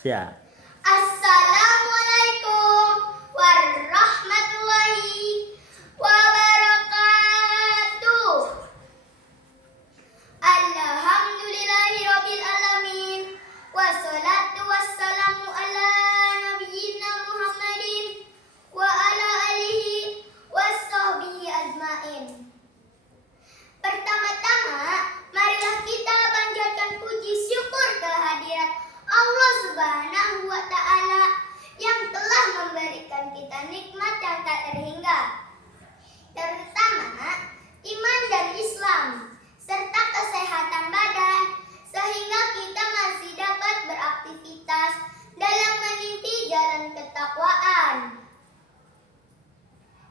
Siap. Assalamualaikum warahmatullahi wabarakatuh. Alhamdulillahirabbil alamin. Wassalatu wassalamu ala nabiyyina Muhammadin wa ala alihi washabbihi ajmain. Pertama-tama, marilah kita panjatkan puji syukur kehadirat Allah Subhanahu wa Ta'ala yang telah memberikan kita nikmat yang tak terhingga, terutama iman dan Islam serta kesehatan badan, sehingga kita masih dapat beraktivitas dalam meniti jalan ketakwaan.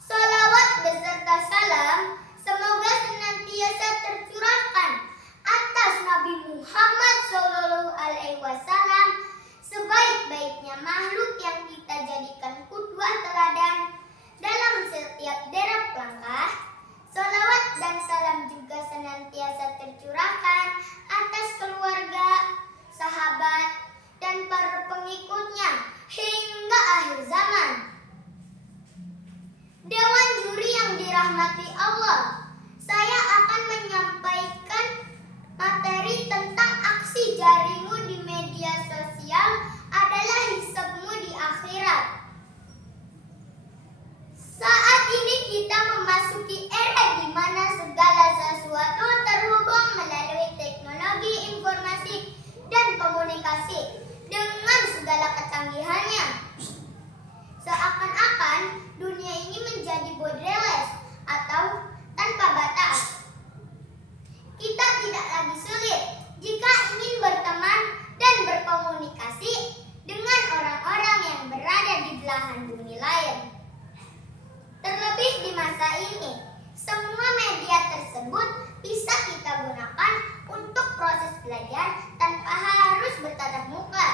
Salawat beserta salam semoga senantiasa tercurahkan atas Nabi Muhammad SAW, sebaik-baiknya makhluk yang kita jadikan qudwah teladan dalam setiap derap langkah. Salawat dan salam juga senantiasa tercurahkan atas keluarga, sahabat, dan para pengikutnya hingga akhir zaman. Dewan juri yang dirahmati Allah, saya akan menyampaikan materi tentang aksi jarimu di media sosial adalah hisabmu di akhirat. Saat ini kita memasuki era di mana segala sesuatu terhubung melalui teknologi informasi dan komunikasi dengan segala kecanggihannya. Seakan-akan dunia ini menjadi borderless atau tanpa batas. Kita tidak lagi sulit jika ingin berteman dan berkomunikasi dengan orang-orang yang berada di belahan bumi lain. Terlebih di masa ini, semua media tersebut bisa kita gunakan untuk proses belajar tanpa harus bertatap muka.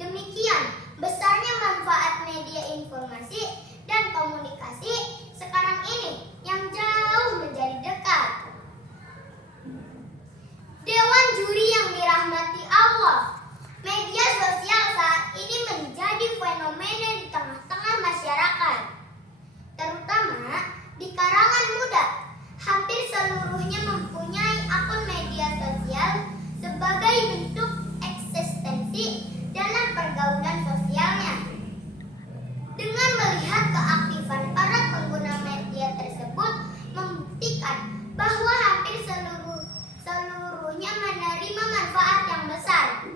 Demikian besarnya manfaat media informasi dan komunikasi sekarang ini yang jauh menjadi dekat. Dewan juri yang dirahmati Allah, media sosial saat ini menjadi fenomena di tengah-tengah masyarakat, terutama di kalangan muda. Hampir seluruhnya mempunyai akun media sosial sebagai bentuk eksistensi dalam pergaulan sosialnya. Dengan melihat keaktifan para pengguna media tersebut membuktikan bahwa hampir seluruhnya menerima manfaat yang besar.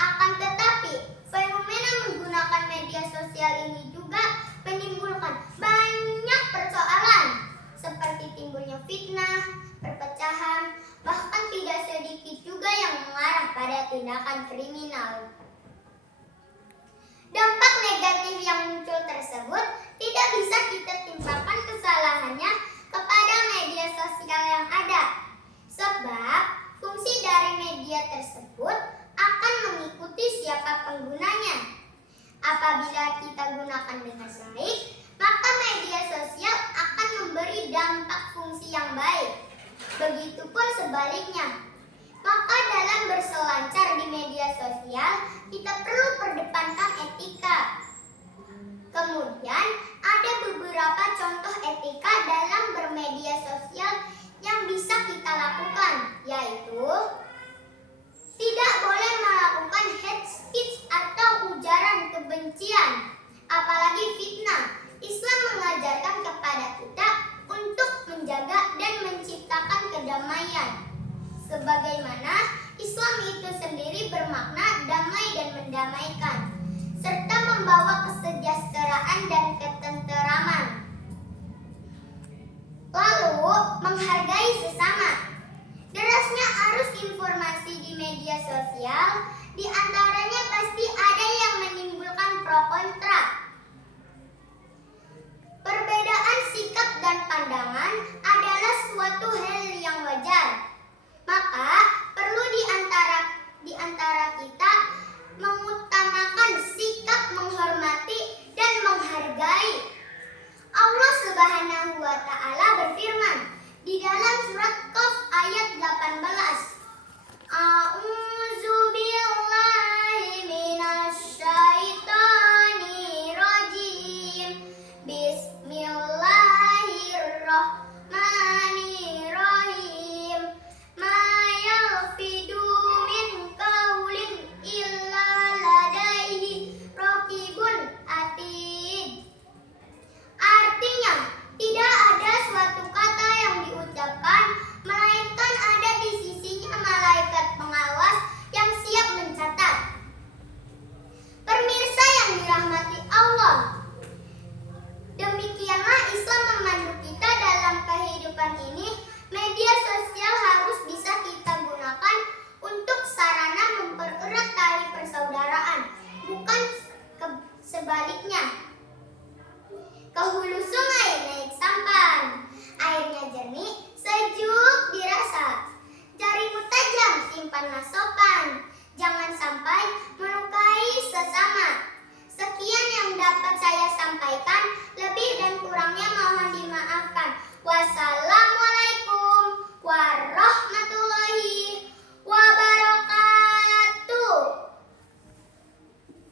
Akan tetapi, fenomena menggunakan media sosial ini juga menimbulkan banyak persoalan, seperti timbulnya fitnah, perpecahan, bahkan tidak sedikit juga yang mengarah pada tindakan kriminal. Dampak negatif yang muncul tersebut tidak bisa kita timpakan kesalahannya kepada media sosial yang ada, sebab fungsi dari media tersebut akan mengikuti siapa penggunanya. Apabila kita gunakan dengan baik, maka media sosial akan memberi dampak fungsi yang baik. Begitupun sebaliknya. Maka dalam berselancar di media sosial, kita perlu perdepankan etika. Kemudian, ada beberapa contoh etika dalam bermedia sosial yang bisa kita lakukan, yaitu tidak boleh melakukan hate speech atau ujaran kebencian, apalagi fitnah. Islam mengajarkan kepada kita untuk menjaga dan menciptakan kedamaian. Sebagaimana Islam itu sendiri bermakna damai dan mendamaikan.